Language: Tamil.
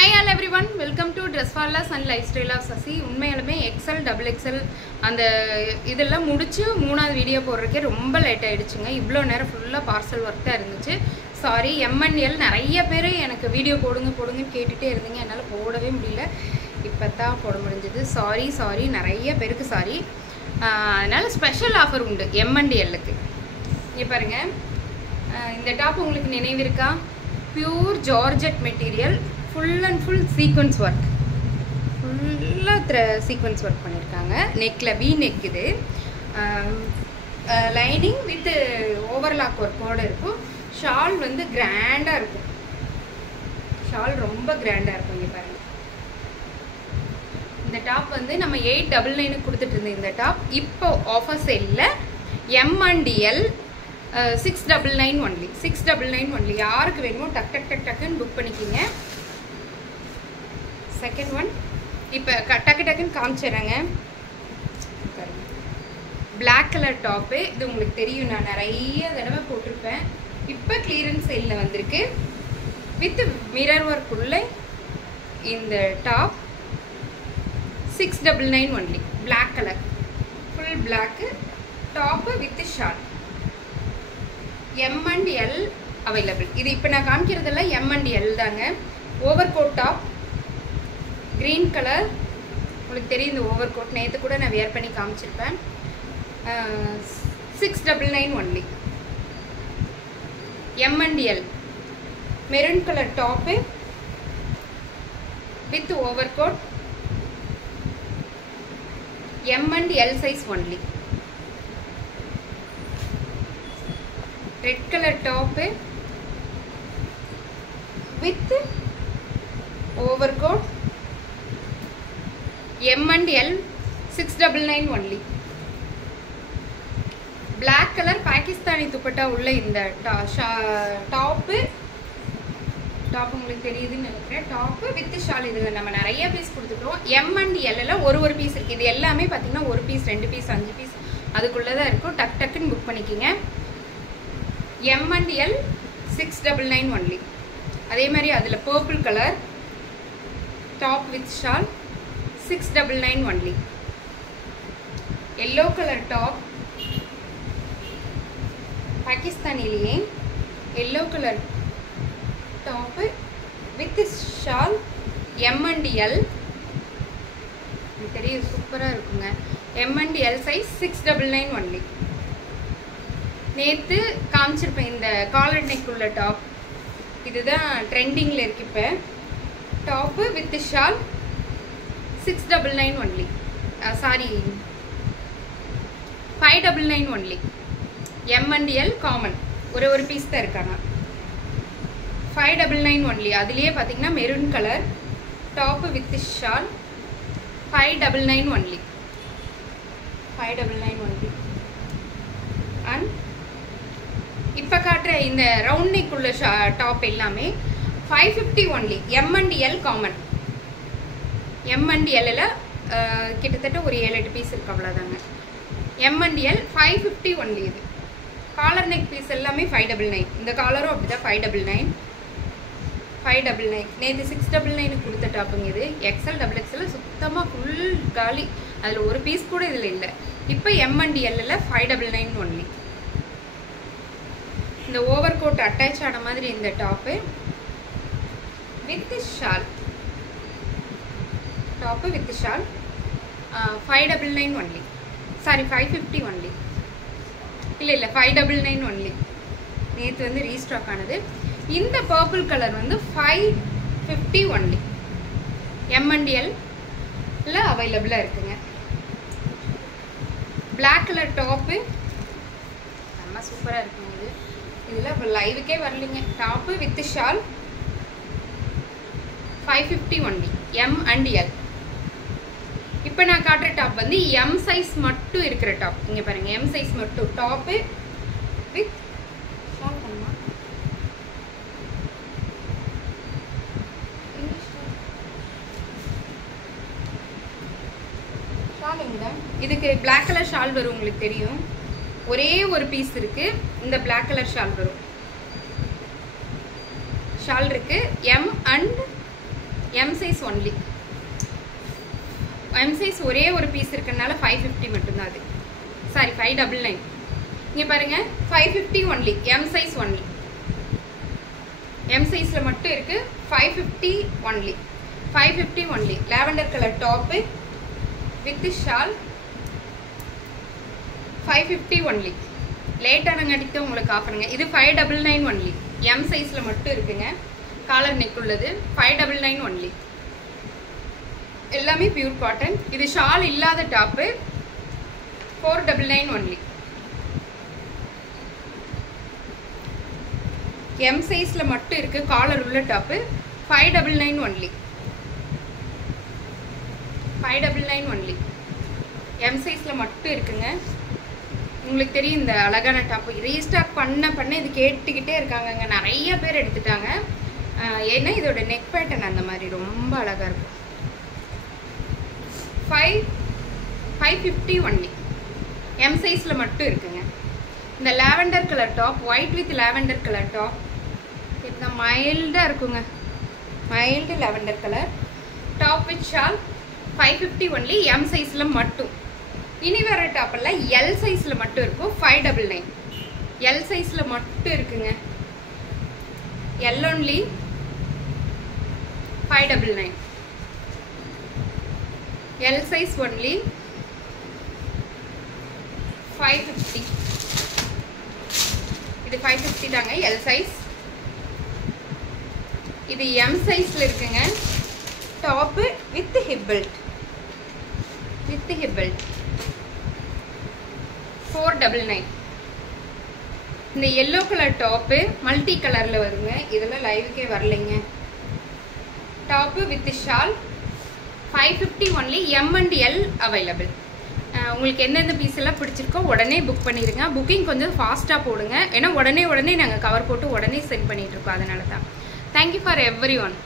Hi all everyone, welcome to Dress for Less and Lifestyle of Sasi. உண்மையாலுமே XL double XL அந்த இதெல்லாம் முடிச்சு மூணாவது வீடியோ போடுறதுக்கே ரொம்ப லேட் ஆயிடுச்சுங்க. இவ்வளோ நேரம் ஃபுல்லாக பார்சல் ஒர்க் தான் இருந்துச்சு. சாரி, M&L நிறைய பேர் எனக்கு வீடியோ போடுங்கன்னு கேட்டுகிட்டே இருந்தீங்க. என்னால் போடவே முடியல. இப்போ தான் போட முடிஞ்சது. சாரி நிறைய பேருக்கு சாரி. அதனால் ஸ்பெஷல் ஆஃபர் உண்டு M&Lக்கு. இங்கே பாருங்கள், இந்த டாப் உங்களுக்கு நினைவு இருக்கா? Pure georgette material, full and full sequence work, ஃபுல்லாக சீக்வன்ஸ் ஒர்க் பண்ணியிருக்காங்க. நெக்கில் வி நெக், இது லைனிங் வித் ஓவர்லாக் ஒர்க்கோடு இருக்கும். ஷால் வந்து கிராண்டாக இருக்கும். ஷால் ரொம்ப கிராண்டாக இருக்கும். இங்கே பாருங்கள், இந்த டாப் வந்து நம்ம 899 கொடுத்துட்டு இருந்தோம். இந்த டாப் இப்போ ஆஃபர் சேலில் M&L 699 ஒன்லி. 699 ஒன்லி. யாருக்கு வேணுமோ டக்குன்னு புக் பண்ணிக்கிங்க. செகண்ட் ஒன் இப்போ டக்குன்னு காமிச்சிடுறேங்க. பிளாக் கலர் டாப்பு, இது உங்களுக்கு தெரியும், நான் நிறைய தடவை போட்டிருப்பேன். இப்போ கிளியரன்ஸ் சேலில் வந்திருக்கு. வித் மிரர் ஒர்க் உள்ள இந்த top 699 only. Black colour, full black top with short. M&L available. இது இப்போ நான் காமிக்கிறதெல்லாம் M&L தாங்க. Over coat top, green colour, உங்களுக்கு தெரியும் இந்த ஓவர் கோட். நேற்று கூட நான் வேர் பண்ணி காமிச்சிருப்பேன். 699 only. M&L maroon colour top with over coat. M&L size only. Red colour top with over coat. M&L 699 only. Black colour Pakistani dupatta உள்ள இந்த டாப்பு உங்களுக்கு தெரியுதுன்னு நினைக்கிறேன். Top with shawl. இதில் நம்ம நிறைய பீஸ் கொடுத்துட்டோம். M&L ஒரு பீஸ் இருக்குது. இது எல்லாமே பார்த்தீங்கன்னா ஒரு பீஸ், 2 பீஸ், 5 பீஸ் அதுக்குள்ளே தான் இருக்கும். டக்குன்னு புக் பண்ணிக்கிங்க. M&L 699 only. அதே மாதிரி அதில் purple colour top with shawl 699 only. Yellow colour top, பாகிஸ்தானிலேயே yellow colour top with shawl. M&L தெரியும், சூப்பராக இருக்குங்க. M&L size 699 only. நேற்று காமிச்சிருப்பேன் இந்த காலர் நெக் உள்ள டாப். இதுதான் ட்ரெண்டிங்கில் இருக்கு இப்போ. Top with shawl 699 only. Sorry, 599 only. M&L common, ஒரு பீஸ் தான் இருக்காங்க. 599 ஒன்லி. அதுலேயே பார்த்தீங்கன்னா maroon colour top with shawl 599 only. 599 only. And இப்போ காட்டுற இந்த ரவுண்ட் நெக் உள்ள டாப் எல்லாமே 550 ஒன்லி. M&L common. M&L கிட்டத்தட்ட ஒரு 7-8 பீஸ் இருக்கு, அவ்வளோதாங்க. M&L 550 only. இது காலர் நெக் பீஸ் எல்லாமே 599. இந்த காலரும் அப்படி தான் 599. 599. நேற்று 699 கொடுத்த டாப்புங்க. இது XL double XL சுத்தமாக ஃபுல் காலி. அதில் ஒரு பீஸ் கூட இதில் இல்லை. இப்போ M&L 599 ஒன்லி. இந்த ஓவர் கோட் அட்டாச் ஆன மாதிரி இந்த top with shawl. Top with shawl 599 only. Sorry, 550 only. இல்லை 599 ஒன்லி. நேற்று வந்து ரீஸ்டாக் ஆனது. இந்த பர்பிள் கலர் வந்து 550 ஒன்லி. M&L அவைலபிளாக இருக்குங்க. பிளாக் கலர் டாப்பு செம்ம சூப்பராக இருக்குங்க. இதில் இப்போ லைவுக்கே வரலைங்க. Top with shawl 550 only. M&L. இப்போ நான் காட்டுற டாப் வந்து M சைஸ் மட்டும் இருக்கிற டாப். இங்கே பாருங்கள், M சைஸ் மட்டும் டாப்பு வித் ஷால். இதுக்கு பிளாக் கலர் ஷால் வரும், உங்களுக்கு தெரியும். ஒரே ஒரு பீஸ் இருக்கு. இந்த பிளாக் கலர் ஷால் வரும். ஷால் இருக்கு. ஒன்லி. எம் சைஸ் ஒரே ஒரு பீஸ் இருக்கிறதுனால 550 மட்டும்தான் அது. சாரி 599. இங்கே பாருங்கள் 550 only. M size only. M சைஸில் மட்டும் இருக்குது. 550 only. 550 only. Lavender colour top with shawl 550 only. லேட்டானங்காட்டிக்கு தான் உங்களுக்கு ஆஃபருங்க. இது 599 ஒன்லி. எம் சைஸில் மட்டும் இருக்குங்க. காலர் நெக் உள்ளது. 599 ஒன்லி. எல்லாமே பியூர் காட்டன். இது ஷால் இல்லாத டாப்பு 499 ஒன்லி. எம் சைஸில் மட்டும் இருக்குது. காலர் உள்ள டாப்பு 599 ஒன்லி. 599 ஒன்லி. எம் சைஸில் மட்டும் இருக்குங்க. உங்களுக்கு தெரியும் இந்த அழகான டாப்பு ரீஸ்டாக் பண்ண இது கேட்டுக்கிட்டே இருக்காங்கங்க. நிறைய பேர் எடுத்துட்டாங்க. ஏன்னா இதோட நெக் பேட்டர்ன் அந்த மாதிரி ரொம்ப அழகாக இருக்கும். 550 ஒன்லி. எம் சைஸில் மட்டும் இருக்குங்க. இந்த lavender colour top white with lavender colour top இது மைல்டாக இருக்குங்க. Mild lavender colour top with shawl 550 only. M சைஸில் மட்டும். இனி வர டாப்பெல்லாம் எல் சைஸில் மட்டும் இருக்கும். 599. எல் சைஸில் மட்டும் இருக்குங்க. L only 599. L size only 550. இது 550 தாங்க எல் சைஸ். இது எம் சைஸில் இருக்குங்க. Top with hip belt. 499. இந்த எல்லோ கலர் டாப்பு மல்டி கலரில் வருங்க. இதெல்லாம் லைவுக்கே வரலைங்க. Top with shawl 550 only. M and L available. உங்களுக்கு எந்தெந்த பீஸ் எல்லாம் பிடிச்சிருக்கோ உடனே புக் பண்ணிடுங்க. புக்கிங் கொஞ்சம் ஃபாஸ்ட்டாக போடுங்க. ஏன்னா உடனே நாங்கள் கவர் போட்டு உடனே சென்ட் பண்ணிகிட்ருக்கோம். அதனால தான். Thank you for every one.